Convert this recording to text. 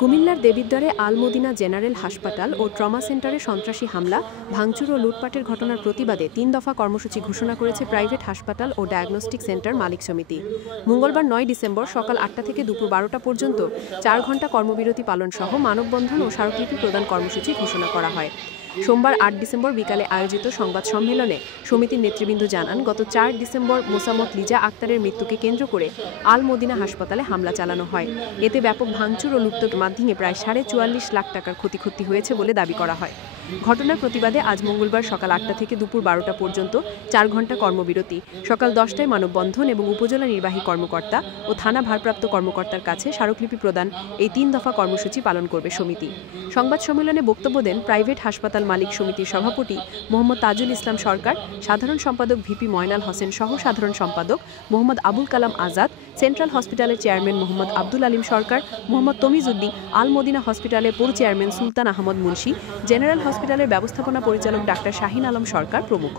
কুমিল্লার দেবিদ্বারে আল Medina general হাসপাতাল ও trauma সেন্টারে সন্ত্রাসী হামলা, ভাঙচুর ও লুটপাটের ঘটনার প্রতিবাদে ৩ দফা কর্মসূচি ঘোষণা করেছে প্রাইভেট হাসপাতাল ও ডায়াগনস্টিক সেন্টার মালিক সমিতি। মঙ্গলবার ৯ ডিসেম্বর সকাল ৮টা থেকে দুপুর ১২টা পর্যন্ত ৪ ঘণ্টা কর্মবিরতি পালন সহ মানববন্ধন ও স্মারকলিপি প্রদান কর্মসূচি ঘোষণা করা হয়। সোমবার ৮ ডিসেম্বর বিকালে আয়োজিত সংবাদ সম্মেলনে সমিতির নেতৃবৃন্দ জানান, গত ৪ ডিসেম্বর মোসাম্মত লিজা আক্তারের মৃত্যুকে কেন্দ্র করে আল মদিনা হাসপাতালে হামলা চালানো হয়। এতে ব্যাপক ভাঙচুর ও লুটতট মাধ্যমে প্রায় ৪.৪৫ লাখ টাকার ক্ষয়ক্ষতি হয়েছে বলে দাবি করা হয়। ঘটনার প্রতিবাদে আজ মঙ্গলবার সকাল ৮টা থেকে দুপুর ১২টা পর্যন্ত ৪ ঘণ্টা কর্মবিরতি, সকাল ১০টায় মানববন্ধন এবং উপজেলা নির্বাহী কর্মকর্তা ও থানা ভারপ্রাপ্ত কর্মকর্তার কাছে স্মারকলিপি প্রদান এই ৩ দফা কর্মসূচি পালন করবে সমিতি। সংবাদ সম্মেলনে বক্তব্য দেন প্রাইভেট হাসপাতাল মালিক সমিতির সভাপতি মোহাম্মদ তাজুল ইসলাম সরকার, সাধারণ সম্পাদক ভিপি ময়নাল হোসেন সহ সাধারণ সম্পাদক মোহাম্মদ আবুল কালাম আজাদ, সেন্ট্রাল হসপিটালের চেয়ারম্যান মোহাম্মদ আব্দুল আলিম সরকার, মোহাম্মদ তমিজ উদ্দিন, আল মদিনা হসপিটালের পৌর চেয়ারম্যান সুলতান আহমদ মুন্সি, জেনারেল হসপিটালের ব্যবস্থাপনা পরিচালক ডাক্তার শাহিন আলম সরকার প্রমুখ।